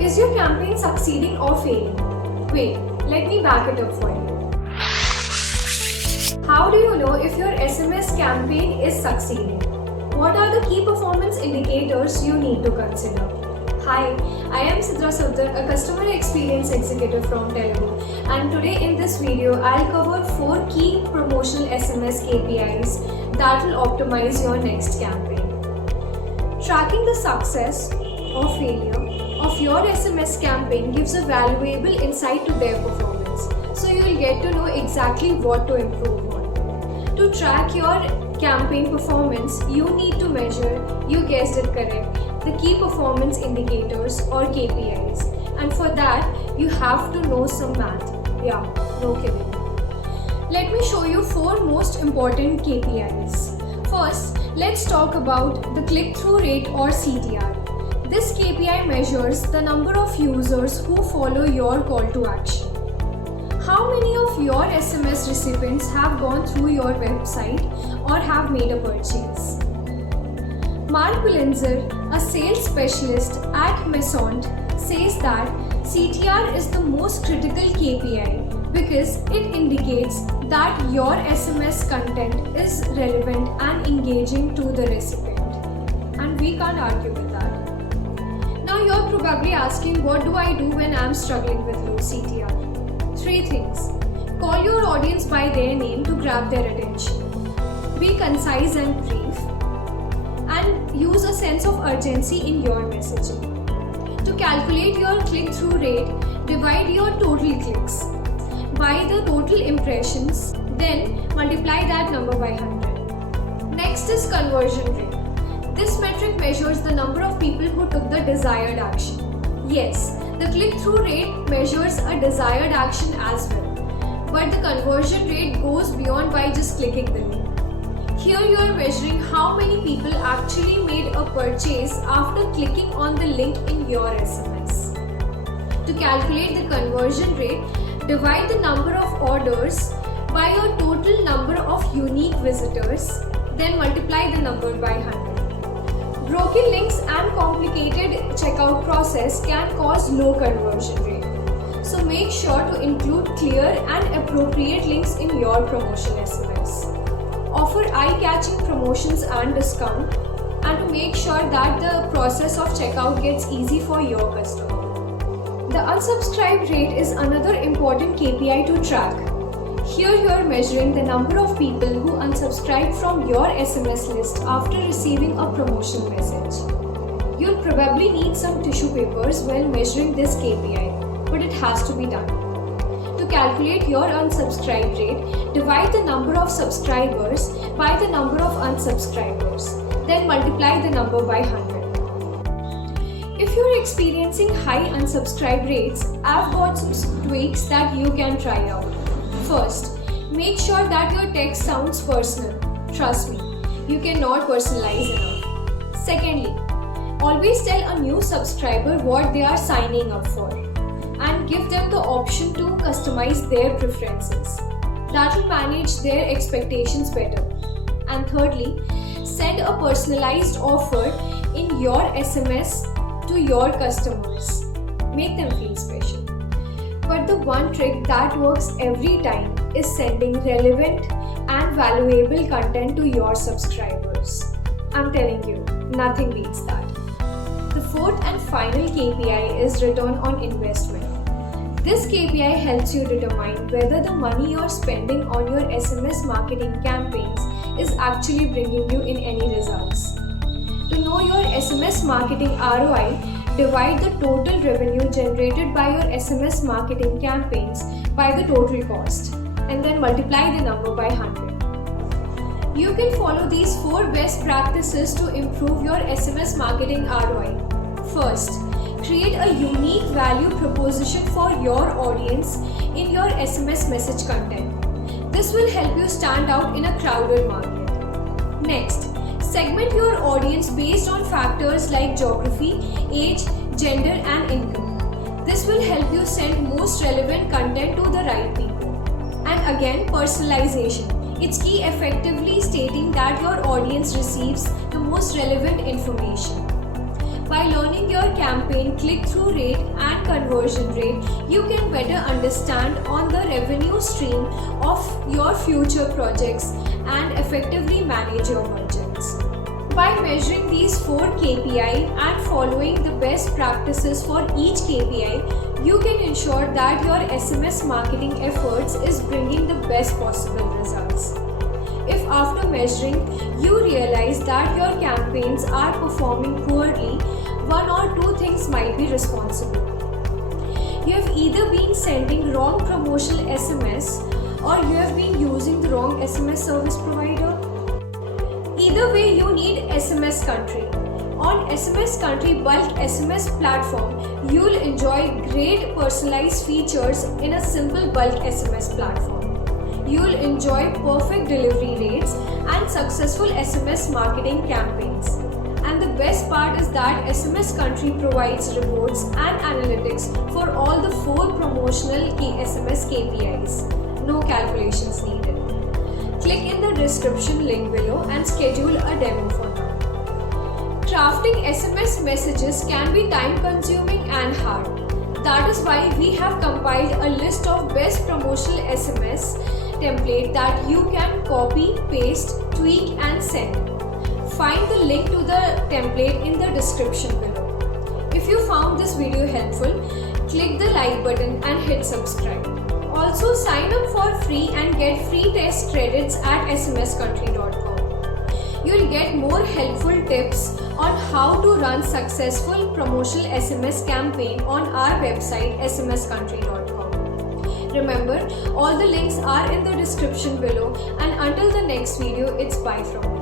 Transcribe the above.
Is your campaign succeeding or failing? Wait, let me back it up for you. How do you know if your SMS campaign is succeeding? What are the key performance indicators you need to consider? Hi, I am Sidra Sardar, a customer experience executive from Telugu, and today in this video I'll cover 4 key promotional SMS KPIs that will optimize your next campaign. Tracking the success or failure of your SMS campaign gives a valuable insight to their performance, so you will get to know exactly what to improve on. To track your campaign performance, you need to measure, you guessed it correct, the key performance indicators or KPIs, and for that you have to know some math. Yeah, no kidding. Let me show you 4 most important KPIs. First, let's talk about the click-through rate or CTR. This KPI measures the number of users who follow your call to action. How many of your SMS recipients have gone through your website or have made a purchase? Mark Pulinzer, a sales specialist at Mesont, says that CTR is the most critical KPI because it indicates that your SMS content is relevant and engaging to the recipient. And we can't argue with that. Now you're probably asking, what do I do when I'm struggling with low CTR? 3 things. Call your audience by their name to grab their attention. Be concise and brief. And use a sense of urgency in your messaging. To calculate your click-through rate, divide your total clicks by the total impressions, then multiply that number by 100. Next is conversion rate. This metric measures the number of people who took the desired action. Yes, the click-through rate measures a desired action as well, but the conversion rate goes beyond by just clicking the link. Here you are measuring how many people actually made a purchase after clicking on the link in your SMS. To calculate the conversion rate, divide the number of orders by your total number of unique visitors, then multiply the number by 100. Broken links and complicated checkout process can cause low conversion rate. So make sure to include clear and appropriate links in your promotion SMS. Offer eye-catching promotions and discount, and to make sure that the process of checkout gets easy for your customer. The unsubscribe rate is another important KPI to track. Here you are measuring the number of people who unsubscribe from your SMS list after receiving a promotional message. You'll probably need some tissue papers while measuring this KPI, but it has to be done. To calculate your unsubscribe rate, divide the number of subscribers by the number of unsubscribers, then multiply the number by 100. If you're experiencing high unsubscribe rates, I've got some tweaks that you can try out. First, make sure that your text sounds personal. Trust me, you cannot personalize enough. Secondly, always tell a new subscriber what they are signing up for and give them the option to customize their preferences. That will manage their expectations better. And thirdly, send a personalized offer in your SMS to your customers. Make them feel special. But the one trick that works every time is sending relevant and valuable content to your subscribers. I'm telling you, nothing beats that. The 4th and final KPI is return on investment. This KPI helps you determine whether the money you're spending on your SMS marketing campaigns is actually bringing you in any results. To know your SMS marketing ROI, divide the total revenue generated by your SMS marketing campaigns by the total cost, and then multiply the number by 100. You can follow these 4 best practices to improve your SMS marketing ROI. First, create a unique value proposition for your audience in your SMS message content. This will help you stand out in a crowded market. Next, segment your audience based on factors like geography, age, gender, and income. This will help you send most relevant content to the right people. And again, personalization. It's key effectively stating that your audience receives the most relevant information. By learning your campaign click-through rate and conversion rate, you can better understand on the revenue stream of your future projects and effectively manage your budgets. By measuring these 4 KPI and following the best practices for each KPI, you can ensure that your SMS marketing efforts is bringing the best possible results. If after measuring, you realize that your campaigns are performing poorly, 1 or 2 things might be responsible. You have either been sending wrong promotional SMS or you have been using the wrong SMS service provider. Either way, you need SMS Country. On SMS Country bulk SMS platform, you'll enjoy great personalized features in a simple bulk SMS platform. You'll enjoy perfect delivery rates and successful SMS marketing campaigns. And the best part is that SMS Country provides reports and analytics for all the 4 promotional SMS KPIs. No calculations needed. Click in the description link below and schedule a demo for now. Crafting SMS messages can be time consuming and hard. That is why we have compiled a list of best promotional SMS template that you can copy, paste, tweak and send. Find the link to the template in the description below. If you found this video helpful, click the like button and hit subscribe. Also sign up for free and get free test credits at smscountry.com. You'll get more helpful tips on how to run successful promotional SMS campaign on our website smscountry.com. Remember, all the links are in the description below, and until the next video, it's bye from me.